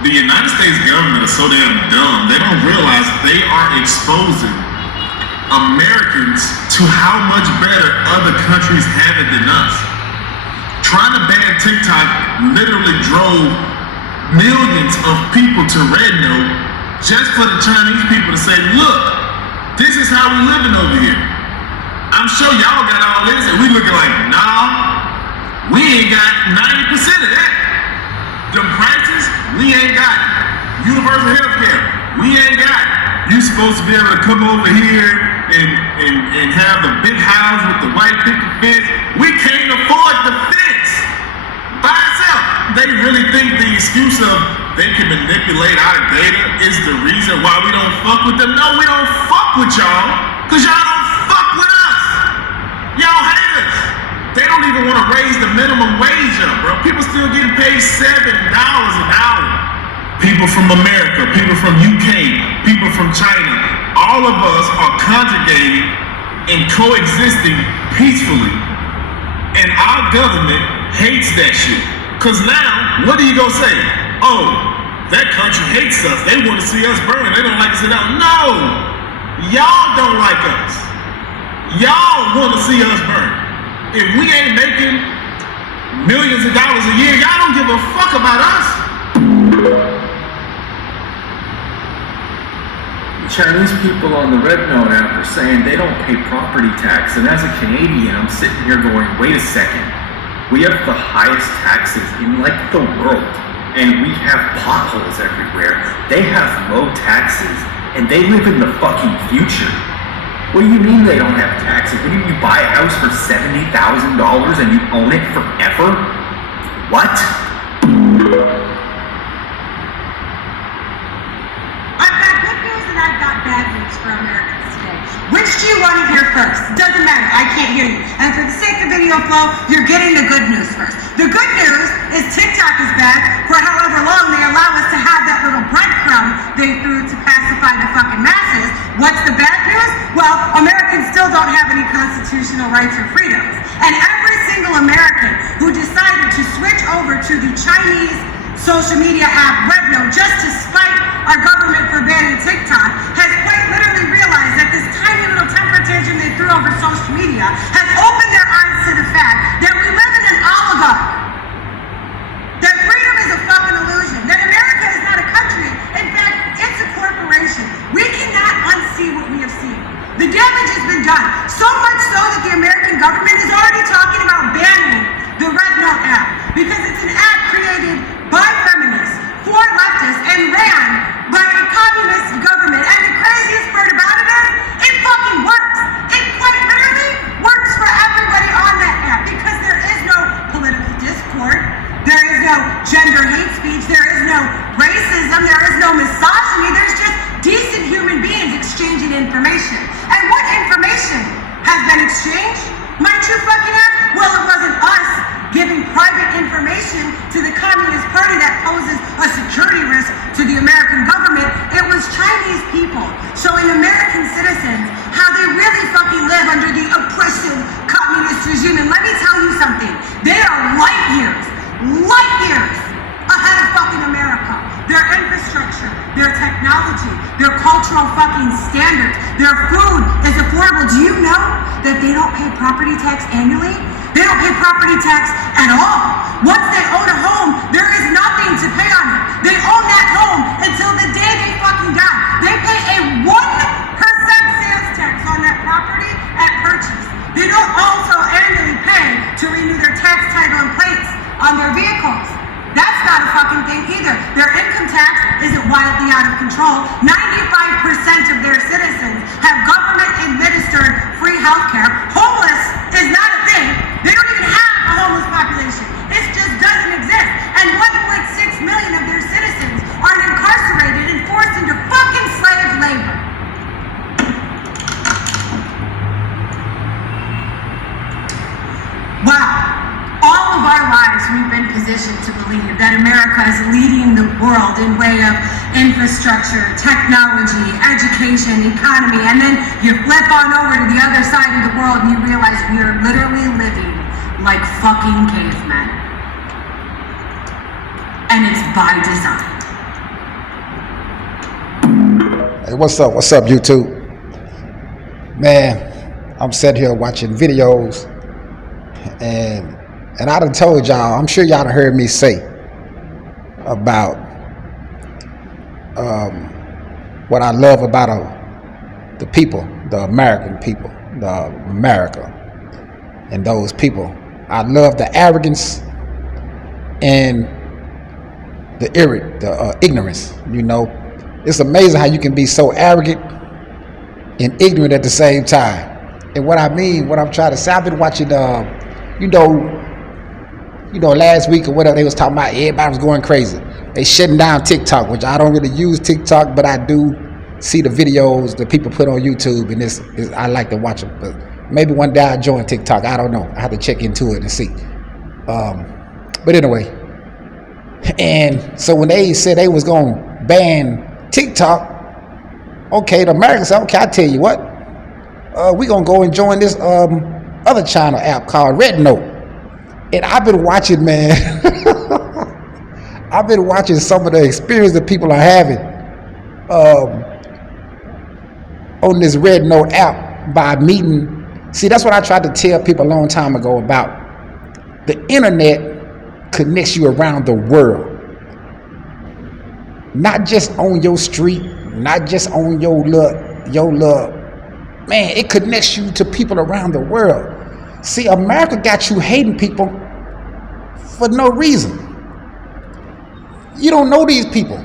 The United States government is so damn dumb. They don't realize they are exposing Americans to how much better other countries have it than us. Trying to ban TikTok literally drove millions of people to Red Note just for the Chinese people to say, look, this is how we living over here. I'm sure y'all got all this and we looking like, nah, we ain't got 90% of that. Them prices, we ain't got it. Universal health care, we ain't got it. You supposed to be able to come over here and have the big house with the white picket fence. We can't afford the fence by itself. They really think the excuse of they can manipulate our data is the reason why we don't fuck with them. No, we don't fuck with y'all because y'all don't fuck with us. Y'all hate us. They don't even want to raise the minimum wage up, bro. People still getting paid $7 an hour. People from America, people from UK, people from China, all of us are conjugating and coexisting peacefully. And our government hates that shit. Cause now, what are you gonna say? Oh, that country hates us. They want to see us burn. They don't like to sit down. No, y'all don't like us. Y'all want to see us burn. If we ain't making millions of dollars a year, y'all don't give a fuck about us. Chinese people on the Red Note app are saying they don't pay property tax, and as a Canadian, I'm sitting here going, wait a second, we have the highest taxes in like the world, and we have potholes everywhere. They have low taxes, and they live in the fucking future. What do you mean they don't have taxes? What do you buy a house for $70,000 and you own it forever? What? I've got good news and I've got bad news for Americans today. Which do you want to hear first? Doesn't matter, I can't hear you. And for the sake of video flow, you're getting the good news first. The good news is TikTok is back for however long they allow us to have that little breadcrumb they threw to pacify the fucking masses. What's the bad news? Well, Americans still don't have any constitutional rights or freedoms. And every single American who decided to switch over to the Chinese social media app Red Note just to spite our government for banning TikTok has quite literally realized that this tiny little temper tantrum they threw over social media has opened their eyes to the fact that we live in an oligarch. That freedom is a fucking illusion. That America is not a country. In fact, it's a corporation. We cannot unsee what we have seen. The damage has been done. So much so that the American government is already talking about banning the Red Note app because it's an app created by feminists, for leftists, and ran by a communist government. And the craziest part about it is, it fucking works. It quite literally works for everybody on that app because there is no political discord. There is no gender hate speech. There is no racism. There is no misogyny. There's just decent human beings exchanging information. And what information has been exchanged? Might you fucking ask? Well, it wasn't us giving private information to the Communist Party that poses a security risk to the American government. It was Chinese people showing American citizens how they really fucking live under the oppressive communist regime. And let me tell you something. They are light years ahead of fucking America. Their infrastructure, their technology, their cultural fucking standards, their food is affordable. Do you know that they don't pay property tax annually? They don't pay property tax at all. Once they own a home, there is nothing to pay on it. They own that home until the day they fucking die. They pay a 1% sales tax on that property at purchase. They don't also annually pay to renew their tax title and plates on their vehicles. That's not a fucking thing either. Their income tax isn't wildly out of control. 95% of their citizens have government-administered free healthcare. Homeless is not a thing. They don't even have a homeless population. It just doesn't exist. And 1.6 million of their citizens are incarcerated and forced into fucking slave labor. Wow. All of our lives we've been positioned to believe that America is leading the world in way of infrastructure, technology, education, economy, and then you flip on over to the other side of the world and you realize we are literally living like fucking cavemen. And it's by design. Hey, what's up? What's up, YouTube? Man, I'm sitting here watching videos, and I done told y'all. I'm sure y'all done heard me say about what I love about the people, the American people, the America, and those people. I love the arrogance and the ignorance. You know, it's amazing how you can be so arrogant and ignorant at the same time. And what I'm trying to say, I've been watching, last week or whatever, they was talking about everybody was going crazy. They shutting down TikTok, which I don't really use TikTok, but I do see the videos that people put on YouTube, and I like to watch them. But maybe one day I'll join TikTok. I don't know. I have to check into it and see. But anyway, and so when they said they was going to ban TikTok, okay, the Americans said, okay, I tell you what, we're going to go and join this other China app called Red Note. And I've been watching, man, I've been watching some of the experience that people are having on this Red Note app by meeting. See, that's what I tried to tell people a long time ago about. The internet connects you around the world. Not just on your street, not just on your little, man, it connects you to people around the world. See, America got you hating people for no reason. You don't know these people.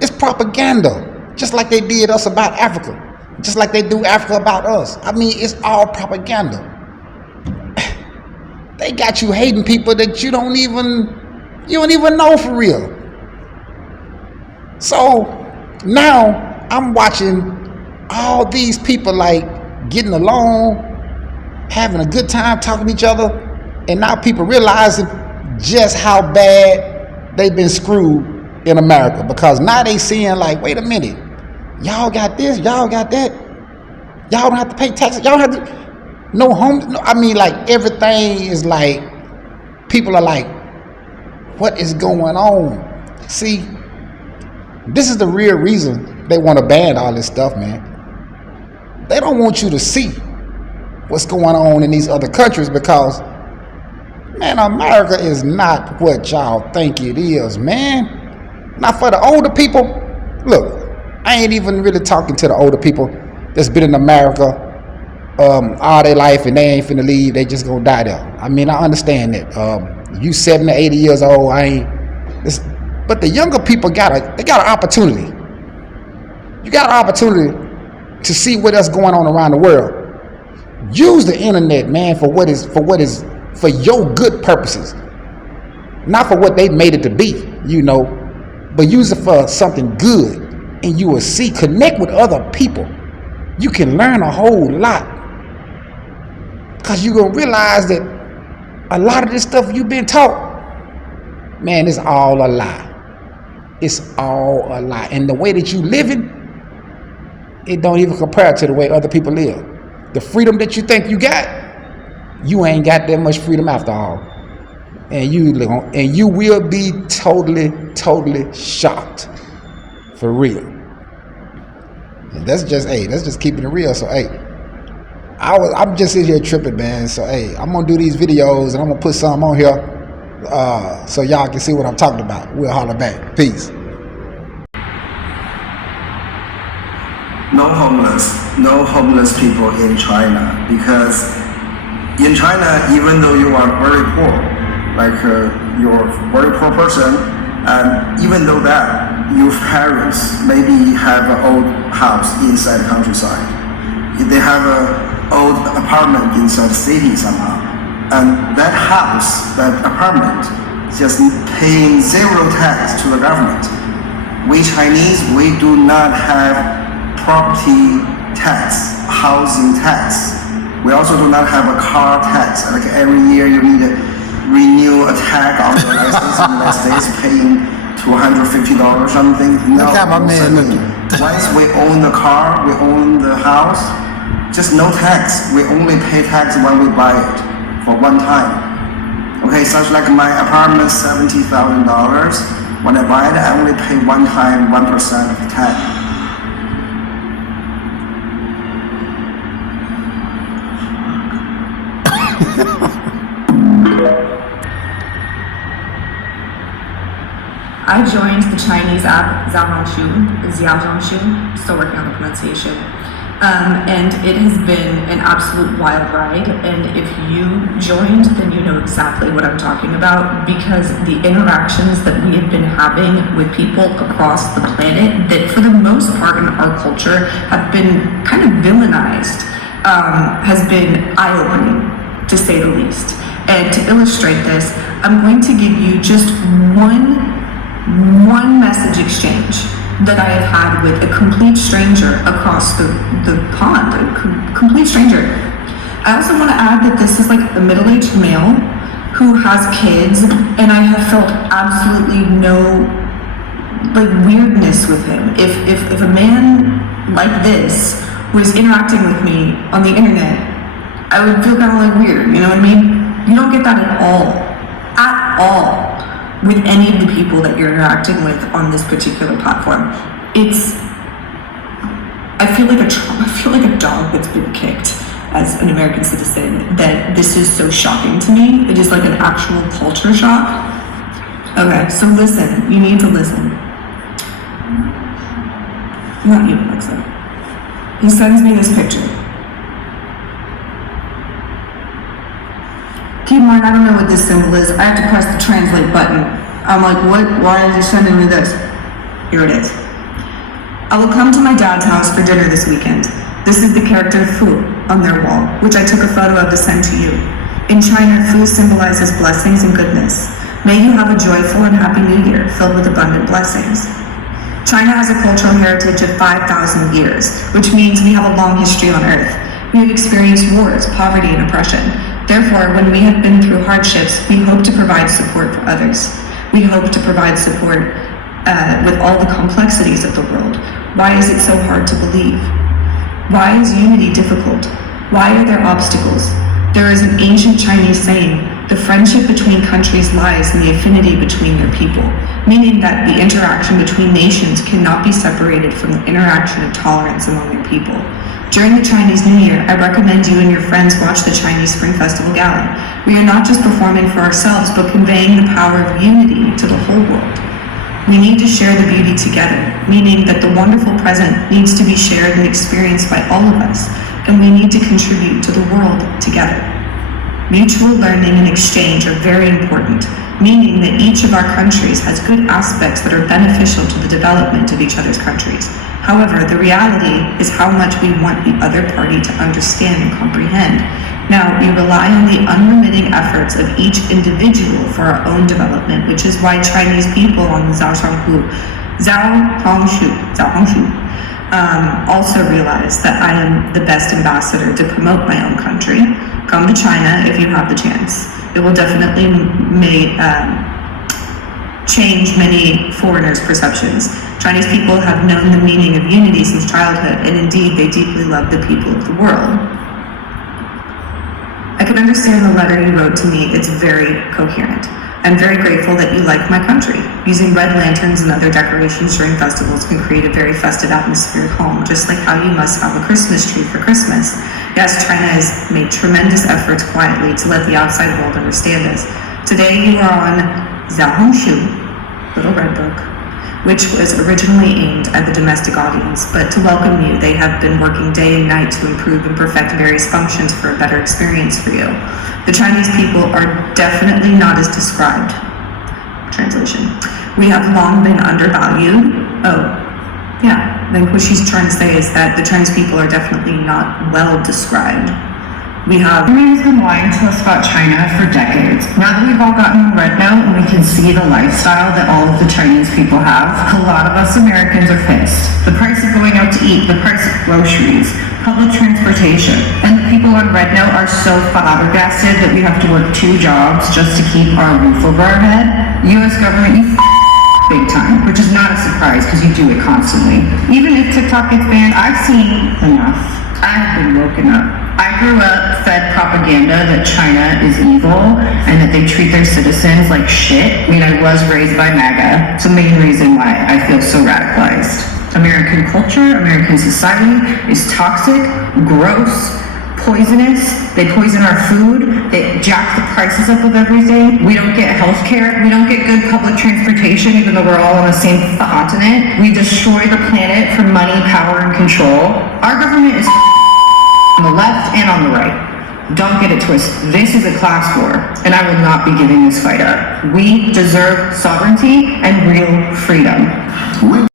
It's propaganda, just like they did us about Africa, just like they do Africa about us. I mean, it's all propaganda. They got you hating people that you don't even know for real. So now I'm watching all these people like getting along, having a good time, talking to each other, and now people realizing just how bad they've been screwed in America, because now they seeing like, wait a minute, y'all got this, y'all got that, y'all don't have to pay taxes, y'all don't have to, no home, no, I mean, like everything is like, people are like, what is going on? See, this is the real reason they want to ban all this stuff, man. They don't want you to see what's going on in these other countries, because, man, America is not what y'all think it is, man. Not for the older people. Look, I ain't even really talking to the older people that's been in America all their life and they ain't finna leave. They just gonna die there. I mean, I understand that. You 70, 80 years old, but the younger people got an opportunity. You got an opportunity to see what else going on around the world. Use the internet, man, for for your good purposes, not for what they made it to be, but use it for something good, and you will see, connect with other people. You can learn a whole lot, because you're gonna realize that a lot of this stuff you've been taught, man, it's all a lie. It's all a lie. And the way that you living, it don't even compare to the way other people live. The freedom that you think you got, you ain't got that much freedom after all. And you will be totally shocked. For real. And that's just keeping it real. So I'm just sitting here tripping, man. So I'm gonna do these videos and I'm gonna put some on here so y'all can see what I'm talking about. We'll holler back. Peace. No homeless people in China, because in China, even though you are very poor, like you're a very poor person, and even though that your parents maybe have an old house inside the countryside, they have an old apartment inside the city somehow, and that house, that apartment, just paying zero tax to the government. We Chinese, we do not have property tax, housing tax. We also do not have a car tax. Like every year you need to renew a tag on your license in the United States, paying $250 or something. No, look at my man looking. Once we own the car, we own the house, just no tax. We only pay tax when we buy it for one time. Okay, such like my apartment, $70,000. When I buy it, I only pay one time 1% of the tax. I joined the Chinese app Xiaohongshu, still working on the pronunciation, and it has been an absolute wild ride. And if you joined, then you know exactly what I'm talking about, because the interactions that we have been having with people across the planet that for the most part in our culture have been kind of villainized, has been eye-opening, to say the least. And to illustrate this, I'm going to give you just one message exchange that I have had with a complete stranger across the pond, a complete stranger. I also want to add that this is like a middle-aged male who has kids, and I have felt absolutely no like weirdness with him. If a man like this was interacting with me on the internet, I would feel kind of like weird, you know what I mean? You don't get that at all with any of the people that you're interacting with on this particular platform. I feel like a dog that's been kicked as an American citizen, that this is so shocking to me. It is like an actual culture shock. Okay, so listen, you need to listen. Not you, Alexa. He sends me this picture. Keep in mind, I don't know what this symbol is. I have to press the translate button. I'm like, what? Why is he sending me this? Here it is. I will come to my dad's house for dinner this weekend. This is the character Fu on their wall, which I took a photo of to send to you. In China, Fu symbolizes blessings and goodness. May you have a joyful and happy new year filled with abundant blessings. China has a cultural heritage of 5,000 years, which means we have a long history on Earth. We have experienced wars, poverty, and oppression. Therefore, when we have been through hardships, we hope to provide support for others. We hope to provide support with all the complexities of the world. Why is it so hard to believe? Why is unity difficult? Why are there obstacles? There is an ancient Chinese saying, the friendship between countries lies in the affinity between their people, meaning that the interaction between nations cannot be separated from the interaction of tolerance among their people. During the Chinese New Year, I recommend you and your friends watch the Chinese Spring Festival Gala. We are not just performing for ourselves, but conveying the power of unity to the whole world. We need to share the beauty together, meaning that the wonderful present needs to be shared and experienced by all of us, and we need to contribute to the world together. Mutual learning and exchange are very important, meaning that each of our countries has good aspects that are beneficial to the development of each other's countries. However, the reality is how much we want the other party to understand and comprehend. Now, we rely on the unremitting efforts of each individual for our own development, which is why Chinese people on the Xiaohongshu also realize that I am the best ambassador to promote my own country. Come to China if you have the chance. It will definitely change many foreigners' perceptions. Chinese people have known the meaning of unity since childhood, and indeed they deeply love the people of the world. I can understand the letter you wrote to me. It's very coherent. I'm very grateful that you like my country. Using red lanterns and other decorations during festivals can create a very festive atmosphere at home, just like how you must have a Christmas tree for Christmas. Yes, China has made tremendous efforts quietly to let the outside world understand this. Today you are on Xiaohongshu, Little Red Book, which was originally aimed at the domestic audience, but to welcome you, they have been working day and night to improve and perfect various functions for a better experience for you. The Chinese people are definitely not as described. Translation. We have long been undervalued. Oh, yeah. Then what she's trying to say is that the Chinese people are definitely not well described. We have Everybody's been lying to us about China for decades. Now that we've all gotten red note and we can see the lifestyle that all of the Chinese people have, a lot of us Americans are pissed. The price of going out to eat, the price of groceries, public transportation, and the people on red note are so flabbergasted that we have to work 2 jobs just to keep our roof over our head. U.S. government, you big time, which is not a surprise because you do it constantly. Even if TikTok gets banned, I've seen enough. I have been woken up. I grew up fed propaganda that China is evil and that they treat their citizens like shit. I mean, I was raised by MAGA. It's the main reason why I feel so radicalized. American culture, American society is toxic, gross, poisonous. They poison our food. They jack the prices up of everything. We don't get health care. We don't get good public transportation, even though we're all on the same continent. We destroy the planet for money, power, and control. Our government is on the left and on the right. Don't get it twisted. This is a class war, and I will not be giving this fight up. We deserve sovereignty and real freedom.